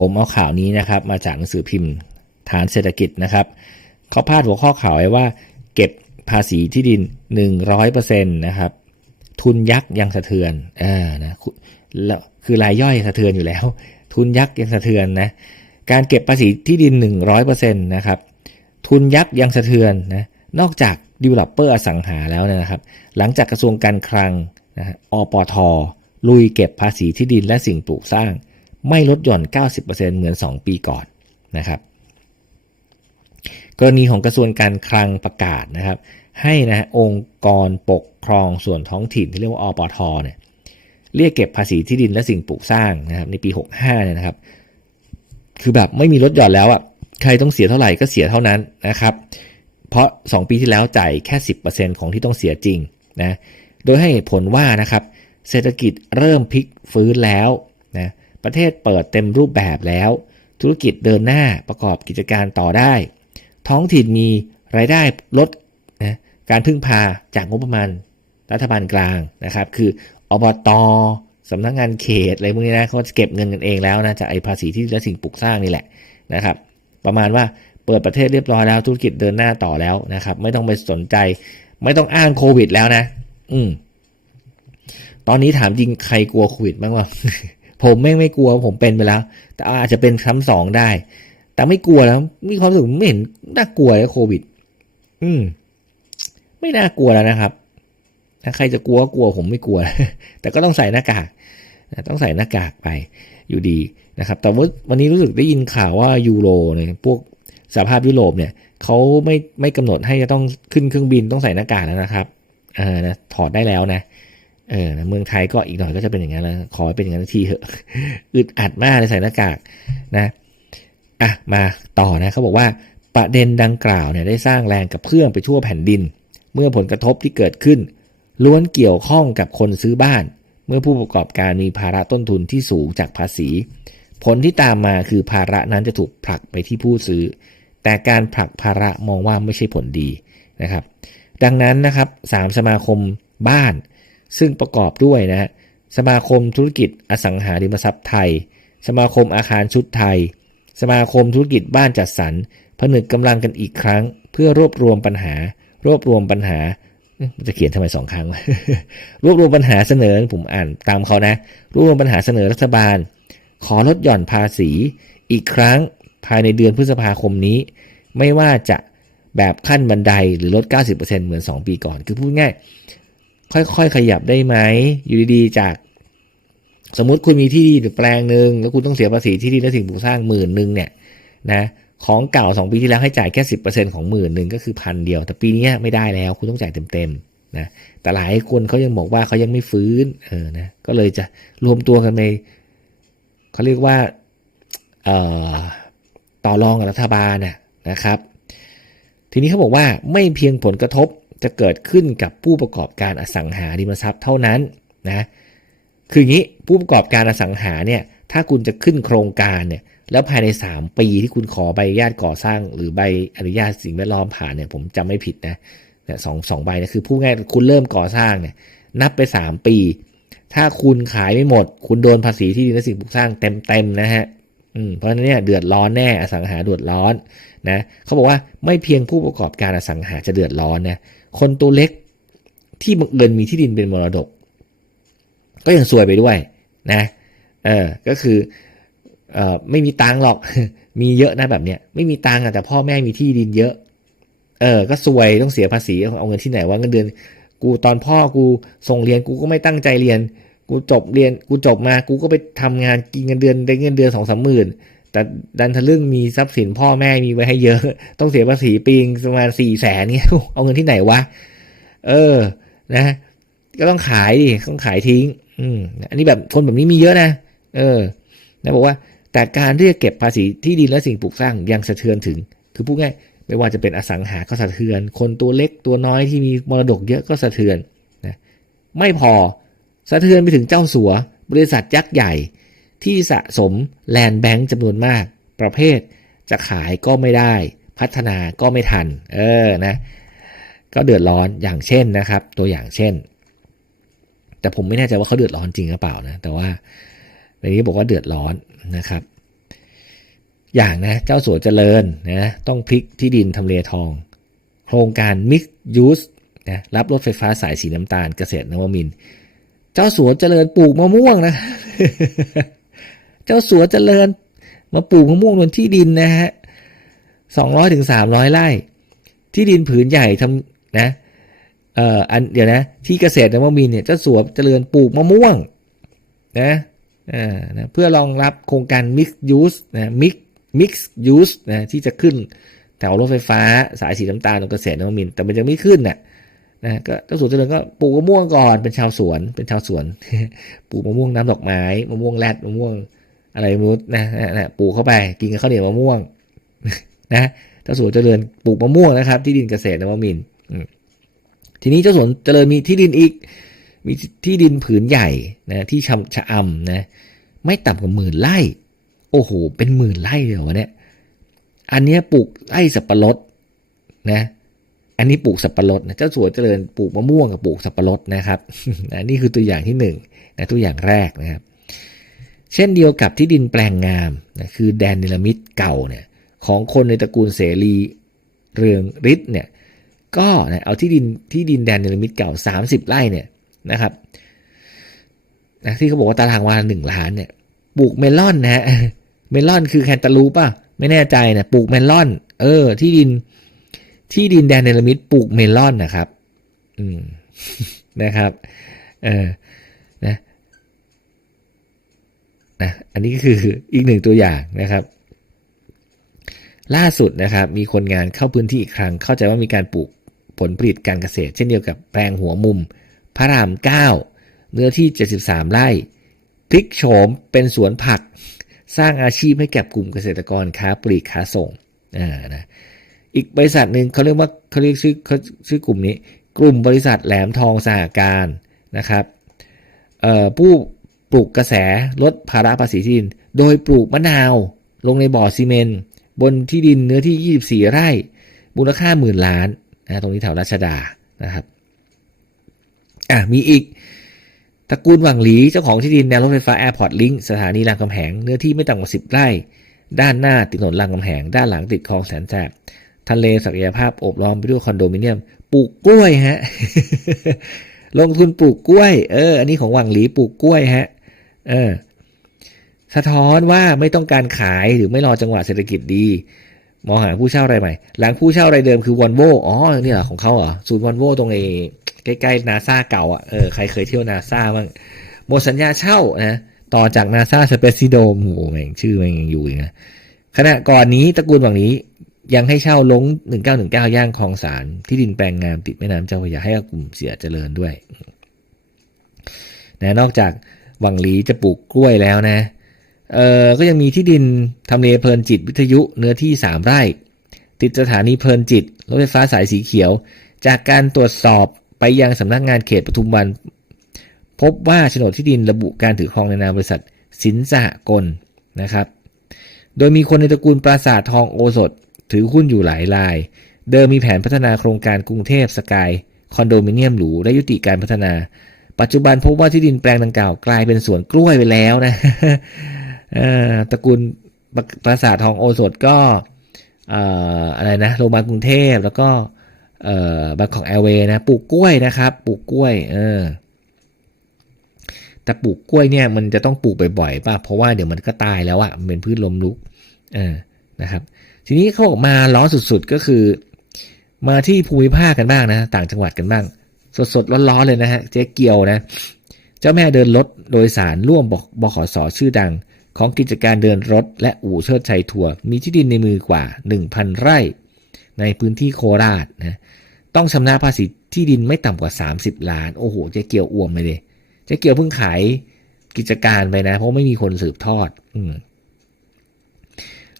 ผมเอาข่าวนี้นะครับมาจากหนังสือพิมพ์ฐานเศรษฐกิจนะครับเขาพาดหัวข้อข่าวไว้ว่า เก็บภาษีที่ดิน 100%นะครับทุนยักษ์ยังสะเทือนอ่านะแล้วคือรายย่อยสะเทือนอยู่แล้ว ทุนยักษ์ยังสะเทือนนะการเก็บภาษีที่ดิน 100%นะครับทุนยักษ์ยังสะเทือนนะนอกจากดีเวลลอปเปอร์อสังหาแล้วนะครับ หลังจากกระทรวงการคลังนะฮะอปทลุยเก็บภาษีที่ดินและสิ่งปลูกสร้าง ไม่ลดหย่อน 90%เหมือน 2 ปีก่อนนะครับกรณีของกระทรวงการคลังประกาศนะครับ ให้นะองค์กรปกครองส่วนท้องถิ่นที่เรียกว่าอปทเนี่ยเรียกเก็บภาษีที่ดินและสิ่งปลูกสร้างนะครับในปี 65เนี่ยนะครับ คือแบบไม่มีลดหย่อนแล้วอะใครต้องเสียเท่าไหร่ก็เสียเท่านั้นนะครับ เพราะ 2 ปีที่แล้วจ่ายแค่ 10%ของที่ต้องเสียจริงนะโดยให้ผลว่านะครับเศรษฐกิจเริ่มพลิกฟื้นแล้วนะ ประเทศเปิดเต็มรูปแบบแล้ว ธุรกิจเดินหน้าประกอบกิจการต่อได้ ท้องถิ่นมีรายได้ลดนะการพึ่งพาจากงบประมาณรัฐบาลกลางนะครับ คืออบตสำนักงงานเขตอะไรพวกนี้นะเขาจะเก็บเงินกันเองแล้วนะจากไอ้ภาษีที่และสิ่งปลูกสร้างนี่แหละนะครับ ประมาณว่าเปิดประเทศเรียบร้อยแล้วธุรกิจเดินหน้าต่อแล้วนะครับ ไม่ต้องไปสนใจ ไม่ต้องอ้างโควิดแล้วนะ อืมตอนนี้ถามจริงใครกลัวโควิดบ้างวะ ผมไม่งไม่กลัวผมเป็นไปแล้ว แต่อาจจะเป็นครั้งสองได้ แต่ไม่กลัวแล้ว มีความรู้สึกไม่เห็นน่ากลัวเลยโควิด อืม ไม่น่ากลัวแล้วนะครับ ถ้าใครจะกลัวกลัวผมไม่กลัว แต่ก็ต้องใส่หน้ากากต้องใส่หน้ากากไปอยู่ดีนะครับ แต่ว่าวันนี้รู้สึกได้ยินข่าวว่ายูโรเนี่ยพวกสหภาพยุโรปเนี่ยเขาไม่ไม่กำหนดให้จะต้องขึ้นเครื่องบินต้องใส่หน้ากากแล้วนะครับเออนะถอดได้แล้วนะ เออเมืองไทยก็อีกหน่อยก็จะเป็นอย่างนั้นแล้วขอเป็นอย่างนั้นทีเถอะอึดอัดมากเลยใส่หน้ากากนะอะมาต่อนะเขาบอกว่าประเด็นดังกล่าวเนี่ยได้สร้างแรงกับเพื่องไปทั่วแผ่นดิน เมื่อผลกระทบที่เกิดขึ้น ล้วนเกี่ยวข้องกับคนซื้อบ้าน เมื่อผู้ประกอบการมีภาระต้นทุนที่สูงจากภาษี ผลที่ตามมาคือภาระนั้นจะถูกผลักไปที่ผู้ซื้อ แต่การผลักภาระมองว่าไม่ใช่ผลดีนะครับ ดังนั้นนะครับสามสมาคมบ้าน ซึ่งประกอบด้วยนะสมาคมธุรกิจอสังหาริมทรัพย์ไทย สมาคมอาคารชุดไทย สมาคมธุรกิจบ้านจัดสรรผนึกกำลังกันอีกครั้ง เพื่อรวบรวมปัญหา รวบรวมปัญหาจะเขียนทำไมสองครั้ง รวบรวมปัญหาเสนอผมอ่านตามเขานะ รวบรวมปัญหาเสนอรัฐบาล ขอลดหย่อนภาษี อีกครั้งภายในเดือนพฤษภาคมนี้ ไม่ว่าจะแบบขั้นบันไดหรือลด 90%เหมือน 2 ปีก่อน คือพูดง่าย ค่อยๆขยับได้ไหมอยู่ดีๆ จาก สมมติคุณมีที่ดินแปลงหนึ่งแล้วคุณต้องเสียภาษีที่ดินและสิ่งปลูกสร้างหมื่นหนึ่งเนี่ยนะของเก่าสองปีที่แล้วให้จ่ายแค่สิบเปอร์เซ็นของหมื่นหนึ่งก็คือพันเดียว แต่ปีนี้ไม่ได้แล้วคุณต้องจ่ายเต็มๆนะแต่หลายคนเขายังบอกว่าเขายังไม่ฟื้นเออนะก็เลยจะรวมตัวกันในเขาเรียกว่าเอ่อต่อรองกับรัฐบาลนะนะครับ ทีนี้เขาบอกว่าไม่เพียงผลกระทบ จะเกิดขึ้นกับผู้ประกอบการอสังหาริมทรัพย์เท่านั้นนะคืออย่างนี้ผู้ประกอบการอสังหาเนี่ยถ้าคุณจะขึ้นโครงการเนี่ยแล้วภายใน 3 ปีที่คุณขอใบอนุญาตก่อสร้างหรือใบอนุญาตสิ่งแวดล้อมผ่านเนี่ยผมจำไม่ผิดนะเนี่ยสองสองใบนะคือผู้ง่ายคุณเริ่มก่อสร้างเนี่ยนับไป 3 ปี ถ้าคุณขายไม่หมด คุณโดนภาษีที่ดินและสิ่งปลูกสร้างเต็มๆนะฮะ เพราะฉะนั้นเนี่ยเดือดร้อนแน่อสังหาเดือดร้อนนะเขาบอกว่าไม่เพียงผู้ประกอบการอสังหาจะเดือดร้อนนะคนตัวเล็กที่บังเอิญมีที่ดินเป็นมรดก ก็ยังซวยไปด้วยนะเออก็คือเออไม่มีตังหรอกมีเยอะนะแบบเนี้ยไม่มีตังแต่พ่อแม่มีที่ดินเยอะ เออ ก็ซวยต้องเสียภาษีเอาเงินที่ไหนว่าเงินเดือน กูตอนพ่อกูส่งเรียนกูก็ไม่ตั้งใจเรียน กูจบเรียนกูจบมากูก็ไปทำงานกินเงินเดือนได้เงินเดือนสองสามหมื่นแต่ดันทะลึ่งมีทรัพย์สินพ่อแม่มีไว้ให้เยอะ ต้องเสียภาษีปีงประมาณสี่แสนเงี้ยเอาเงินที่ไหนวะ เออ นะ ก็ต้องขายดิต้องขายทิ้ง อืมอันนี้แบบคนแบบนี้มีเยอะนะเออนะบอกว่า แต่การเรียกเก็บภาษีที่ดินและสิ่งปลูกสร้างยังสะเทือนถึง คือพูดง่ายไม่ว่าจะเป็นอสังหาก็สะเทือน คนตัวเล็กตัวน้อยที่มีมรดกเยอะก็สะเทือนนะไม่พอ สะเทือนไปถึงเจ้าสัว บริษัทยักษ์ใหญ่ ที่สะสมแลนด์แบงก์จำนวนมาก ประเภทจะขายก็ไม่ได้ พัฒนาก็ไม่ทัน เออนะ ก็เดือดร้อนอย่างเช่นนะครับ ตัวอย่างเช่น แต่ผมไม่แน่ใจว่าเขาเดือดร้อนจริงหรือเปล่านะ แต่ว่าในนี้บอกว่าเดือดร้อนนะครับ อย่างนะเจ้าสัวเจริญนะต้องพลิกที่ดินทำเลทอง โครงการ Mix Use นะรับรถไฟฟ้าสายสีน้ำตาลเกษตรนวมิน เจ้าสัวเจริญปลูกมะม่วงนะ เจ้าสัวเจริญมาปลูกมะม่วงบนที่ดินนะฮะสองร้อยถึงสามร้อยไร่ ที่ดินผืนใหญ่ทำนะเอ่ออันเดี๋ยวนะ ที่เกษตรนวมินเนี่ยเจ้าสัวเจริญปลูกมะม่วงนะอ่านะเพื่อรองรับโครงการ Mix Use นะ Mix Mix Use นะที่จะขึ้นแถวรถไฟฟ้าสายสีน้ำตาลตรงเกษตรนวมินแต่มันยังไม่ขึ้นน่ะ นะก็เจ้าสัวเจริญก็ปลูกมะม่วงก่อนเป็นชาวสวนเป็นชาวสวน ปลูกมะม่วงน้ำดอกไม้มะม่วงแรดมะม่วงอะไรมรู้นะนะนะปลูกเข้าไปกินกับข้าวเหนียวมะม่วงนะเจ้าสัวเจริญปลูกมะม่วงนะครับ ที่ดินเกษตรนวมินทีนี้เจ้าสัวเจริญมีที่ดินอีก มีที่ดินผืนใหญ่นะที่ชำชะอำนะไม่ต่ำกว่าหมื่นไร่โอ้โหเป็นหมื่นไร่เลยวะเนี่ยอันเนี้ยปลูกไร่สับปะรดนะ อันนี้ปลูกสับปะรดนะเจ้าสัวเจริญปลูกมะม่วงกับปลูกสับปะรดนะครับอันนี้คือตัวอย่างที่หนึ่งนะตัวอย่างแรกนะครับ เช่นเดียวกับที่ดินแปลงงามนะคือแดนเนลมิตเก่าเนี่ยของคนในตระกูลเสรีเรืองฤทธิ์เนี่ยก็นะเอาที่ดินที่ดินแดนเนลมิตเก่า 30 ไร่เนี่ยนะครับนะที่เขาบอกว่าตารางวาหนึ่งล้านเนี่ยปลูกเมลอนนะฮะเมลอนคือแคนตาลูปป่ะไม่แน่ใจนะปลูกเมลอน เออ ที่ดิน ที่ดินแดนเนลมิดปลูกเมลอนนะครับ อืมนะครับ เออนะนะอันนี้ก็คืออีกหนึ่งตัวอย่างนะครับ ล่าสุดนะครับ มีคนงานเข้าพื้นที่อีกครั้ง เข้าใจว่ามีการปลูกผลผลิตการเกษตร เช่นเดียวกับแปลงหัวมุม พระรามเก้าเนื้อที่ 73 ไร่พลิกโฉมเป็นสวนผัก สร้างอาชีพให้แก่กลุ่มเกษตรกรค้าปลีกค้าส่งอ่านะ อีกบริษัทหนึ่งเขาเรียกว่าเขาเรียกชื่อเขาชื่อกลุ่มนี้ กลุ่มบริษัทแหลมทองสหการนะครับผู้ปลูกกระแสลดภาระภาษีที่ดิน โดยปลูกมะนาวลงในบ่อซีเมนต์บนที่ดินเนื้อที่ 24 ไร่ มูลค่าหมื่นล้านนะตรงนี้แถวรัชดานะครับอะมีอีกตระกูลหวังหลีเจ้าของที่ดินแนวรถไฟฟ้าแอร์พอร์ตลิงก์สถานีรามคำแหงเนื้อที่ไม่ต่ำกว่า 10 ไร่ ด้านหน้าติดถนนรามคำแหง ด้านหลังติดคลองแสนแสบ ทะเลศักยภาพโอบล้อมไปด้วยคอนโดมิเนียม ปลูกกล้วยฮะ ลงทุนปลูกกล้วย เออ อันนี้ของหวังหลีปลูกกล้วยฮะ เออ สะท้อนว่าไม่ต้องการขายหรือไม่รอจังหวะเศรษฐกิจดี มองหาผู้เช่ารายใหม่ หลังผู้เช่ารายเดิมคือวอนโวอ๋อนี่เหรอของเขาเหรอ ศูนย์วอนโวตรงไอ้ใกล้ๆนาซาเก่าอะ เออ ใครเคยเที่ยวนาซาบ้างหมดสัญญาเช่านะ ต่อจากนาซาสเปซิโดมโหแม่งชื่อแม่งยังอยู่อีกนะขณะก่อนนี้ตระกูลฝั่งนี้ ยังให้เช่าลง 1919 ย่างคลองสารที่ดินแปลงงามติดแม่น้ำเจ้าพระยาให้กับกลุ่มเสียเจริญด้วยนะนอกจากหวังหลีจะปลูกกล้วยแล้วนะเอ่อก็ยังมีที่ดินทำเลเพลินจิตวิทยุเนื้อที่ 3 ไร่ ติดสถานีเพลินจิตรถไฟฟ้าสายสีเขียว จากการตรวจสอบไปยังสำนักงานเขตปทุมวัน พบว่าโฉนดที่ดินระบุการถือครองในนามบริษัทสินสหกลนะครับ โดยมีคนในตระกูลปราสาททองโอสถ ถือหุ้นอยู่หลายราย เดิมมีแผนพัฒนาโครงการกรุงเทพสกายคอนโดมิเนียมหรูและยุติการพัฒนา ปัจจุบันพบว่าที่ดินแปลงดังกล่าวกลายเป็นสวนกล้วยไปแล้วนะตระกูลปราปราสาททองโอสถก็อะไรนะโรงพยาบาลกรุงเทพแล้วก็บางของแอลเวนะปลูกกล้วยนะครับ ปลูกกล้วยเออแต่ปลูกกล้วยเนี่ยมันจะต้องปลูกบ่อยๆป่ะเพราะว่าเดี๋ยวมันก็ตายแล้วอะ่ะมันเป็นพืชลมลุกเออนะครับ ทีนี้เขาบอกมาล้อสุดๆก็คือ มาที่ภูมิภาคกันบ้างนะ ต่างจังหวัดกันบ้าง สดๆร้อนๆเลยนะฮะเจ๊เกียวนะ เจ้าแม่เดินรถโดยสารร่วมบกบขสชื่อดัง ของกิจการเดินรถ และอู่เชิดชัยทัวร์มีที่ดินในมือกว่า 1,000 ไร่ ในพื้นที่โคราชนะต้องชำระภาษีที่ดินไม่ต่ำกว่า 30 ล้าน โอ้โหเจ๊เกียวอ่วมเลยเลยเจ๊เกียวเพิ่งขายกิจการไปนะ เพราะไม่มีคนสืบทอด อืม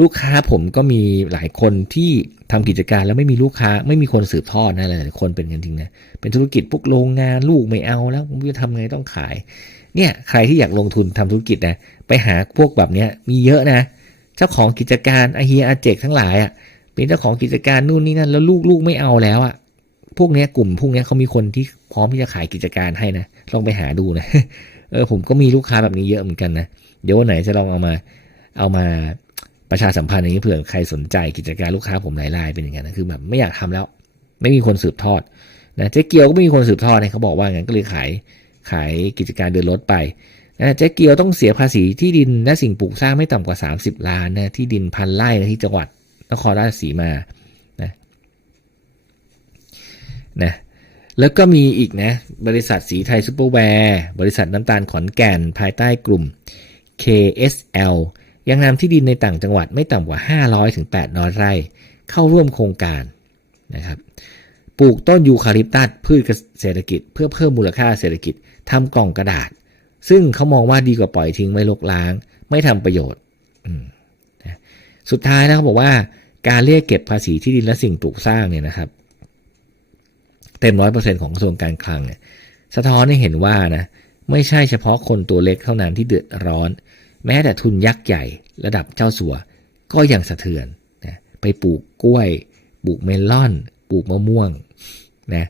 ลูกค้าผมก็มีหลายคนที่ทำกิจการแล้วไม่มีลูกค้าไม่มีคนสืบทอดนะหลายคนเป็นกันจริงนะเป็นธุรกิจพวกโรงงานลูกไม่เอาแล้วผมจะทำไงต้องขาย เนี่ยใครที่อยากลงทุนทำธุรกิจนะไปหาพวกแบบเนี้ยมีเยอะนะ เจ้าของกิจการอาเฮียอาเจกทั้งหลายอะ่ะเป็นเจ้าของกิจการนู่นนี่นั่นแล้วลูกลูกไม่เอาแล้วอะ่ะพวกเนี้ยกลุ่มพวกเนี้ยเขามีคนที่พร้อมที่จะขายกิจการให้นะลองไปหาดูนะเออผมก็มีลูกค้าแบบนี้เยอะเหมือนกันนะเดี๋ยววันไหนจะลองเอามาเอามา ประชาสัมพันธ์อย่างนี้เผื่อใครสนใจกิจการลูกค้าผมหลายรายเป็นอย่างนั้นนะคือแบบไม่อยากทำแล้ว ไม่มีคนสืบทอดนะเจ๊เกียวก็ไม่มีคนสืบทอดเนี่ยเขาบอกว่างั้นก็เลยขายขายกิจการเดินรถไปนะเจ๊เกียวต้องเสียภาษีที่ดินและสิ่งปลูกสร้างไม่ต่ำกว่า 30 ล้านนะที่ดินพันไร่นะที่จังหวัดนครราชสีมานะนะแล้วก็มีอีกนะบริษัทสีไทยซูเปอร์แวร์ บริษัทน้ำตาลขอนแก่น ภายใต้กลุ่ม KSL ยังนำที่ดินในต่างจังหวัดไม่ต่ำกว่า 500ถึง800 ไร่ เข้าร่วมโครงการนะครับ ปลูกต้นยูคาลิปตัสพืชเศรษฐกิจ เพื่อเพิ่มมูลค่าเศรษฐกิจทำกล่องกระดาษ ซึ่งเขามองว่าดีกว่าปล่อยทิ้งไว้ลกล้าง ไม่ทำประโยชน์สุดท้ายนะเขาบอกว่าการเรียกเก็บภาษีที่ดินและสิ่งปลูกสร้างเนี่ยนะครับ เต็มร้อยเปอร์เซ็นของกระทรวงการคลังเนี่ยสะท้อนให้เห็นว่านะไม่ใช่เฉพาะคนตัวเล็กเท่านั้นที่เดือดร้อน แม้แต่ทุนยักษ์ใหญ่ระดับเจ้าสัวก็ยังสะเทือนนะไปปลูกกล้วย ปลูกเมลอน ปลูกมะม่วงนะ